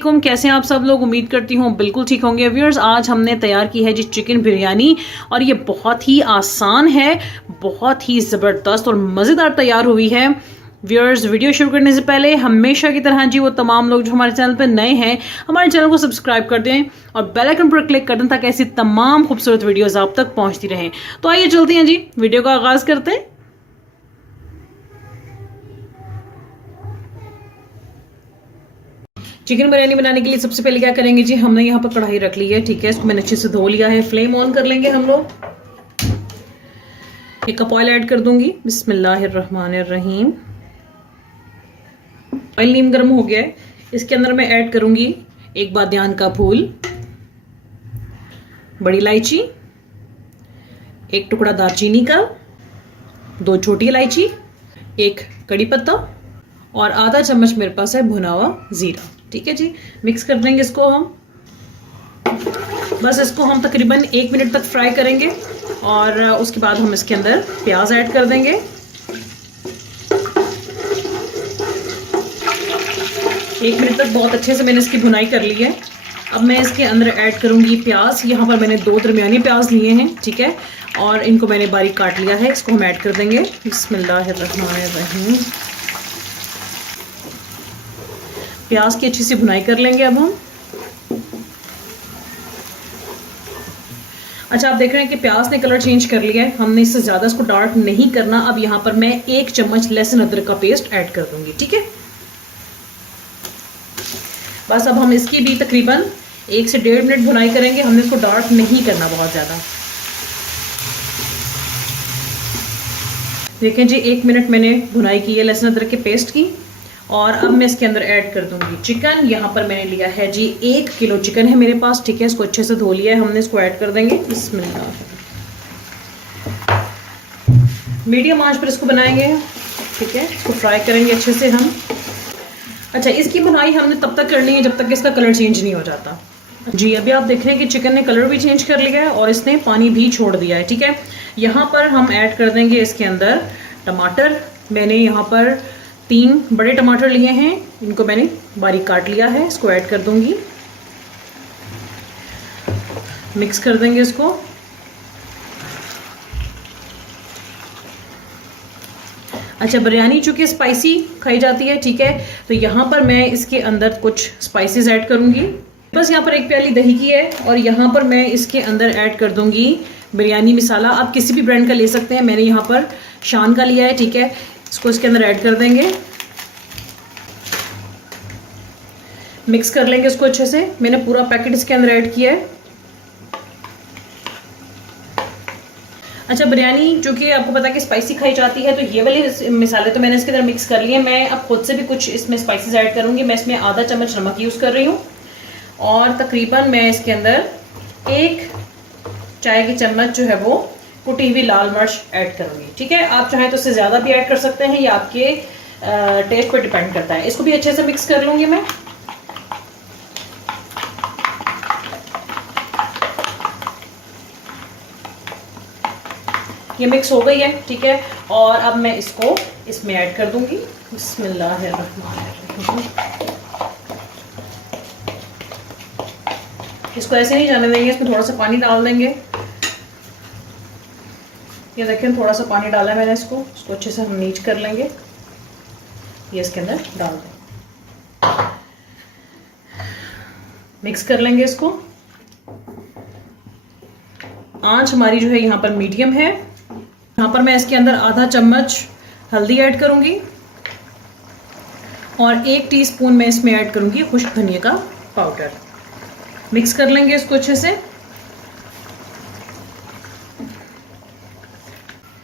वालेकुम, कैसे हैं आप सब लोग। उम्मीद करती हूँ बिल्कुल ठीक होंगे। व्यूअर्स, आज हमने तैयार की है जी चिकन बिरयानी और ये बहुत ही आसान है, बहुत ही ज़बरदस्त और मज़ेदार तैयार हुई है। व्यूअर्स, वीडियो शुरू करने से पहले हमेशा की तरह जी वो तमाम लोग जो हमारे चैनल पर नए हैं, हमारे चैनल को सब्सक्राइब कर दें और बेल आइकन पर क्लिक कर दें ताकि ऐसी तमाम खूबसूरत वीडियोज़ आप तक पहुँचती रहें। तो आइए चलते हैं जी, वीडियो का आगाज़ करते हैं। चिकन बिरयानी बनाने के लिए सबसे पहले क्या करेंगे जी, हमने यहाँ पर कढ़ाई रख ली है, ठीक है। इसको मैंने अच्छे से धो लिया है। फ्लेम ऑन कर लेंगे हम लोग। 1 कप ऑयल ऐड कर दूंगी। बिस्मिल्लाहिर्रहमानिर्रहीम। ऑयल नीम गर्म हो गया है। इसके अंदर मैं ऐड करूंगी 1 बादियान का फूल, बड़ी इलायची, 1 टुकड़ा दालचीनी का, 2 छोटी इलायची, 1 कड़ी पत्ता और आधा चम्मच मेरे पास है भुना हुआ जीरा, ठीक है जी। मिक्स कर देंगे इसको हम। बस इसको हम तकरीबन 1 मिनट तक फ्राई करेंगे और उसके बाद हम इसके अंदर प्याज ऐड कर देंगे। एक मिनट तक बहुत अच्छे से मैंने इसकी भुनाई कर ली है। अब मैं इसके अंदर ऐड करूंगी प्याज। यहाँ पर मैंने 2 दरमियानी प्याज लिए हैं, ठीक है, और इनको मैंने बारीक काट लिया है। इसको हम ऐड कर देंगे। बिस्मिल्लाहिर्रहमानिर्रहीम। प्याज की अच्छी सी भुनाई कर लेंगे अब हम। अच्छा, आप देख रहे हैं कि प्याज ने कलर चेंज कर लिया है। हमने इससे ज्यादा इसको डार्क नहीं करना। अब यहाँ पर मैं 1 चम्मच लहसुन अदरक का पेस्ट ऐड कर दूंगी, ठीक है। बस अब हम इसकी भी तकरीबन 1 से 1.5 मिनट भुनाई करेंगे। हमने इसको डार्क नहीं करना बहुत ज्यादा। देखें जी, 1 मिनट मैंने भुनाई की है लहसुन अदरक के पेस्ट की और अब मैं इसके अंदर ऐड कर दूंगी चिकन। यहाँ पर मैंने लिया है जी 1 किलो चिकन है मेरे पास, ठीक है। इसको अच्छे से धो लिया है हमने। इसको ऐड कर देंगे। बिस्मिल्लाह। मीडियम आंच पर इसको बनाएंगे, ठीक है। इसको फ्राई करेंगे अच्छे से हम। अच्छा, इसकी बुनाई हमने तब तक करनी है जब तक इसका कलर चेंज नहीं हो जाता जी। अभी आप देख रहे हैं कि चिकन ने कलर भी चेंज कर लिया है और इसने पानी भी छोड़ दिया है, ठीक है। यहाँ पर हम ऐड कर देंगे इसके अंदर टमाटर। मैंने यहाँ पर 3 बड़े टमाटर लिए हैं, इनको मैंने बारीक काट लिया है। इसको ऐड कर दूंगी। मिक्स कर देंगे इसको। अच्छा, बिरयानी चूंकि स्पाइसी खाई जाती है, ठीक है, तो यहाँ पर मैं इसके अंदर कुछ स्पाइसेस ऐड करूंगी। बस यहाँ पर 1 प्याली दही की है और यहाँ पर मैं इसके अंदर ऐड कर दूंगी बिरयानी मसाला। आप किसी भी ब्रांड का ले सकते हैं। मैंने यहाँ पर शान का लिया है, ठीक है। इसको इसके अंदर ऐड कर देंगे। मिक्स कर लेंगे इसको अच्छे से। मैंने पूरा पैकेट इसके अंदर ऐड किया है। अच्छा, बिरयानी जो कि आपको पता है कि स्पाइसी खाई जाती है, तो ये वाले मसाले तो मैंने इसके अंदर मिक्स कर लिए। मैं अब खुद से भी कुछ इसमें स्पाइसेस ऐड करूंगी। मैं इसमें आधा चम्मच नमक यूज़ कर रही हूँ और तकरीबन मैं इसके अंदर 1 चाय की चम्मच जो है वो कुटी हुई लाल मिर्च ऐड करूंगी, ठीक है। आप चाहें तो इससे ज़्यादा भी ऐड कर सकते हैं, या आपके टेस्ट पर डिपेंड करता है। इसको भी अच्छे से मिक्स कर लूँगी मैं। ये मिक्स हो गई है, ठीक है। और अब मैं इसको इसमें ऐड कर दूंगी। बिस्मिल्लाहिर्रहमानिर्रहीम। इसको ऐसे नहीं जाने देंगे, इसमें थोड़ा सा पानी डाल देंगे। ये देखें, थोड़ा सा पानी डाला है मैंने। इसको अच्छे से हम नीच कर लेंगे। ये इसके अंदर डाल दें। मिक्स कर लेंगे इसको। आंच हमारी जो है यहाँ पर मीडियम है। यहाँ पर मैं इसके अंदर आधा चम्मच हल्दी ऐड करूंगी और 1 टीस्पून मैं इसमें ऐड करूंगी खुश्क धनिया का पाउडर। मिक्स कर लेंगे इसको अच्छे से।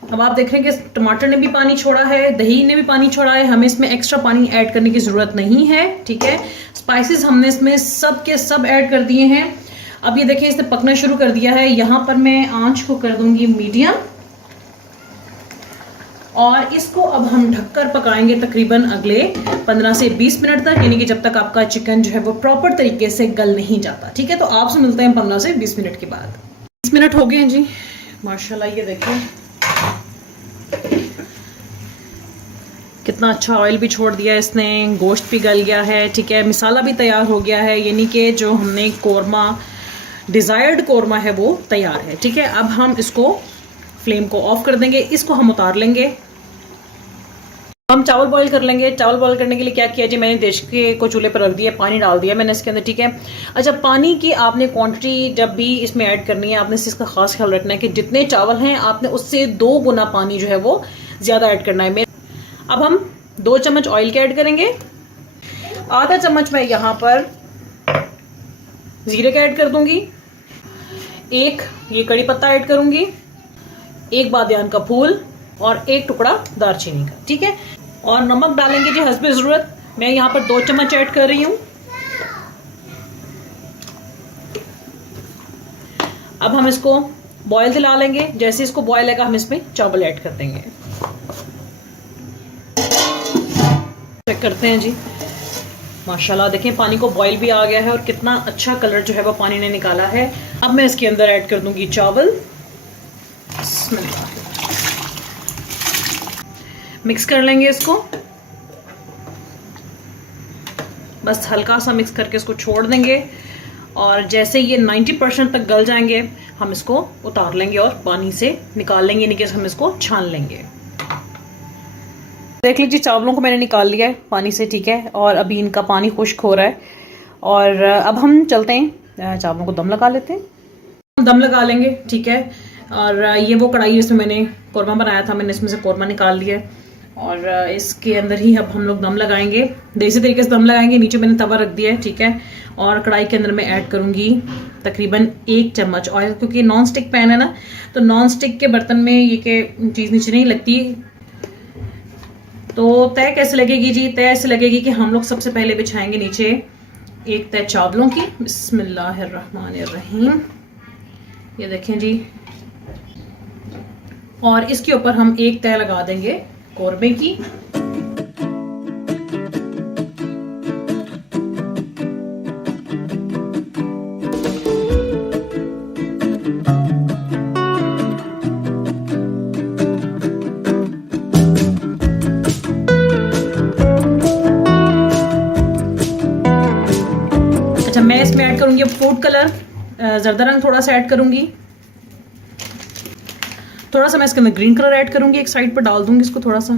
अब आप देख रहे हैं कि टमाटर ने भी पानी छोड़ा है, दही ने भी पानी छोड़ा है। हमें इसमें एक्स्ट्रा पानी ऐड करने की ज़रूरत नहीं है, ठीक है। स्पाइसेस हमने इसमें सब के सब ऐड कर दिए हैं। अब ये देखिए, इसने पकना शुरू कर दिया है। यहाँ पर मैं आंच को कर दूंगी मीडियम और इसको अब हम ढककर पकाएंगे तकरीबन अगले 15 से 20 मिनट तक, यानी कि जब तक आपका चिकन जो है वो प्रॉपर तरीके से गल नहीं जाता, ठीक है। तो आपसे मिलते हैं 15 से 20 मिनट के बाद। 20 मिनट हो गए हैं जी, माशाल्लाह। ये देखिए कितना अच्छा ऑयल भी छोड़ दिया इसने, गोश्त भी गल गया है, ठीक है, मसाला भी तैयार हो गया है, यानी कि जो हमने कोरमा डिज़ायर्ड कोरमा है वो तैयार है, ठीक है। अब हम इसको फ्लेम को ऑफ कर देंगे, इसको हम उतार लेंगे। हम चावल बॉईल कर लेंगे। चावल बॉईल करने के लिए क्या किया जी, मैंने देश के को चूल्हे पर रख दिया, पानी डाल दिया मैंने इसके अंदर, ठीक है। अच्छा, पानी की आपने क्वांटिटी जब भी इसमें ऐड करनी है, आपने इसका खास ख्याल रखना है कि जितने चावल हैं आपने उससे 2 गुना पानी जो है वो ज़्यादा ऐड करना है। अब हम 2 चम्मच ऑयल के ऐड करेंगे, आधा चम्मच मैं यहाँ पर जीरे का ऐड कर दूंगी, 1 ये कड़ी पत्ता ऐड करूंगी, 1 बादियान का फूल और 1 टुकड़ा दालचीनी का, ठीक है। और नमक डालेंगे जी हस्बे ज़रूरत, मैं यहाँ पर 2 चम्मच ऐड कर रही हूँ। अब हम इसको बॉयल दिला लेंगे, जैसे इसको बॉयल आएगा हम इसमें चावल ऐड कर देंगे। चेक करते हैं जी, माशाल्लाह देखें पानी को बॉयल भी आ गया है और कितना अच्छा कलर जो है वो पानी ने निकाला है। अब मैं इसके अंदर ऐड कर दूंगी चावल, मिक्स कर लेंगे इसको, बस हल्का सा मिक्स करके इसको छोड़ देंगे और जैसे ये 90% तक गल जाएंगे हम इसको उतार लेंगे और पानी से निकाल लेंगे, यानी कि हम इसको छान लेंगे। देख लीजिए चावलों को मैंने निकाल लिया है पानी से, ठीक है, और अभी इनका पानी खुश्क हो रहा है और अब हम चलते हैं चावलों को दम लगा लेते हैं। दम लगा लेंगे, ठीक है। और ये वो कढ़ाई जिसमें मैंने कौरमा बनाया था, मैंने इसमें से कौरमा निकाल लिया है और इसके अंदर ही अब हम लोग दम लगाएंगे, देसी तरीके से दम लगाएंगे। नीचे मैंने तवा रख दिया है, ठीक है, और कढ़ाई के अंदर मैं ऐड करूंगी तकरीबन 1 चम्मच ऑयल, क्योंकि नॉन स्टिक पैन है ना, तो नॉन स्टिक के बर्तन में ये के चीज़ नीचे नहीं लगती। तो तय कैसे लगेगी जी, तय ऐसे लगेगी कि हम लोग सबसे पहले बिछाएंगे नीचे 1 तय चावलों की, बिस्मिल्लाहिर्रहमानिर्रहीम, ये देखें जी, और इसके ऊपर हम 1 तय लगा देंगे कोरमे की। अच्छा, मैं इसमें ऐड करूंगी अब फूड कलर, जर्दा रंग थोड़ा सा ऐड करूंगी, थोड़ा सा मैं इसके अंदर ग्रीन कलर ऐड करूंगी, एक साइड पर डाल दूंगी इसको थोड़ा सा,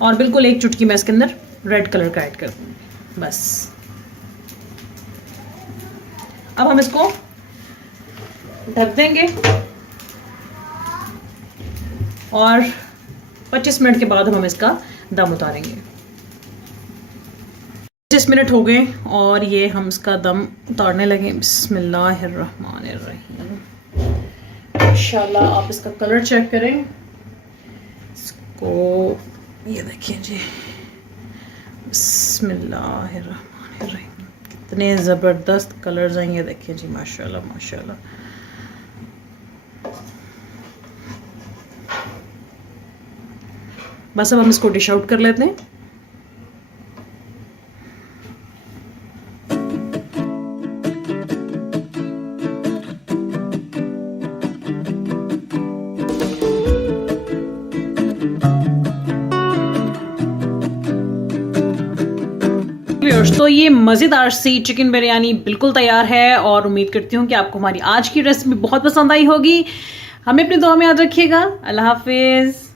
और बिल्कुल 1 चुटकी मैं इसके अंदर रेड कलर का ऐड कर दूंगी, बस। अब हम इसको ढक देंगे और 25 मिनट के बाद हम इसका दम उतारेंगे। 25 मिनट हो गए और ये हम इसका दम उतारने लगे। बिस्मिल्लाहिर्रहमानिर्रहीम। इंशाल्लाह आप इसका कलर चेक करें, इसको ये देखिए जी, बिस्मिल्लाहिर्रहमानिर्रहीम, कितने ज़बरदस्त कलर्स हैं, ये देखिए जी, माशाल्लाह माशाल्लाह। बस अब हम इसको डिश आउट कर लेते हैं। तो ये मज़ेदार सी चिकन बिरयानी बिल्कुल तैयार है और उम्मीद करती हूँ कि आपको हमारी आज की रेसिपी बहुत पसंद आई होगी। हमें अपनी दुआ में याद रखिएगा। अल्लाह हाफिज़।